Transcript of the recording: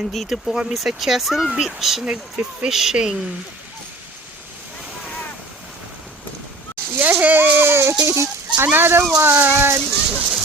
Andito po kami sa Chesil Beach, nag-fishing. Yay! Another one!